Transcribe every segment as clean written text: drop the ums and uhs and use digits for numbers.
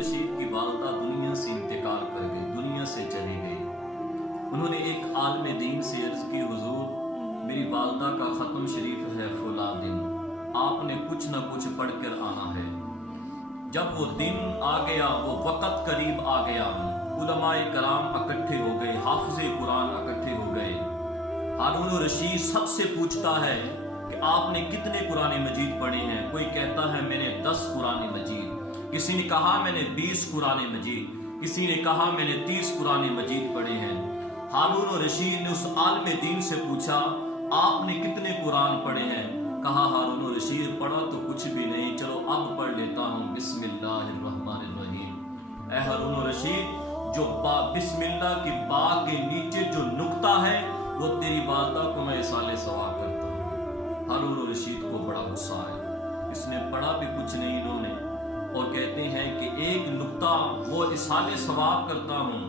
रशीद की वालदा दुनिया से इंतकाल कर गई, दुनिया से चली गई। उन्होंने एक आलिम दीन से अर्ज की, हुजूर मेरी वालदा का ख़त्म शरीफ है फला दिन, आपने कुछ न कुछ पढ़ कर आना है। जब वो दिन आ गया, वो वक़्त करीब आ गया, उलमाए कराम इकट्ठे हो गए, हाफिज़े कुरान इकट्ठे हो गए। हारून रशीद सबसे पूछता है कि आपने कितने कुरान मजीद पढ़े हैं। कोई कहता है मैंने 10 कुरान मजीद, किसी ने कहा मैंने 20 कुरान मजीद, किसी ने कहा मैंने 30 कुरान मजीद पढ़े हैं। हारून रशीद ने उस आलिम दीन से पूछा आपने कितने कुरान पढ़े हैं। कहा हारून रशीद पढ़ा तो कुछ भी नहीं, चलो अब पढ़ लेता हूँ बिस्मिल्लाहिर्रहमानिर्रहीम। ऐ हारून रशीद, जो बिस्मिल्लाह की बा के नीचे जो नुक्ता है वो तेरी वालदा को मैं इसाले सवाब करता हूँ। हारून रशीद को बड़ा गुस्सा आया, इसने पढ़ा भी कुछ नहीं इन्होंने, और कहते हैं कि एक नुक्ता वो इसाले सवाब करता हूँ।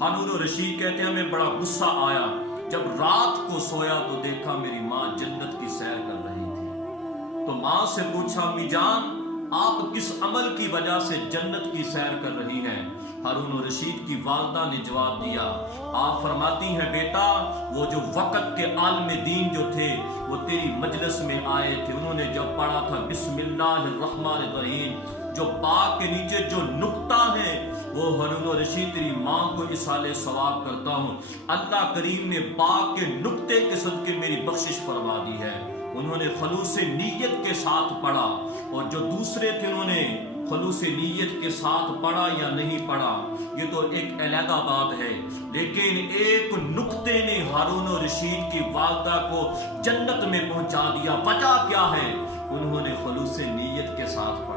हारून रशीद कहते हैं हमें बड़ा गुस्सा आया, जब रात को सोया तो देखा मेरी माँ जन्नत की सैर कर रही थी। तो माँ से पूछा अम्मी जान आप किस अमल की वजह से जन्नत की सैर कर रही हैं। हारून रशीद की वालदा ने जवाब दिया, आप फरमाती हैं बेटा वो जो वक़्त के आलिम दीन जो थे वो तेरी मजलिस में आए थे, उन्होंने जब पढ़ा था बिस्मिल्लाहिर्रहमानिर्रहीम, जो बा के नीचे जो नुक्ता है वो हारून रशीद तेरी माँ को इसाले सवाब करता हूँ। अल्लाह करीम ने बा के नुक्ते के सदके मेरी बख्शिश फरमा दी है। उन्होंने खलूस नीयत के साथ पढ़ा, और जो दूसरे थे उन्होंने खलूस नीयत के साथ पढ़ा या नहीं पढ़ा ये तो एक अलहदा बात है, लेकिन एक नुक्ते ने हारून रशीद की वालदा को जन्नत में पहुंचा दिया। वजह क्या है? उन्होंने खलूस नीयत के साथ पढ़ा।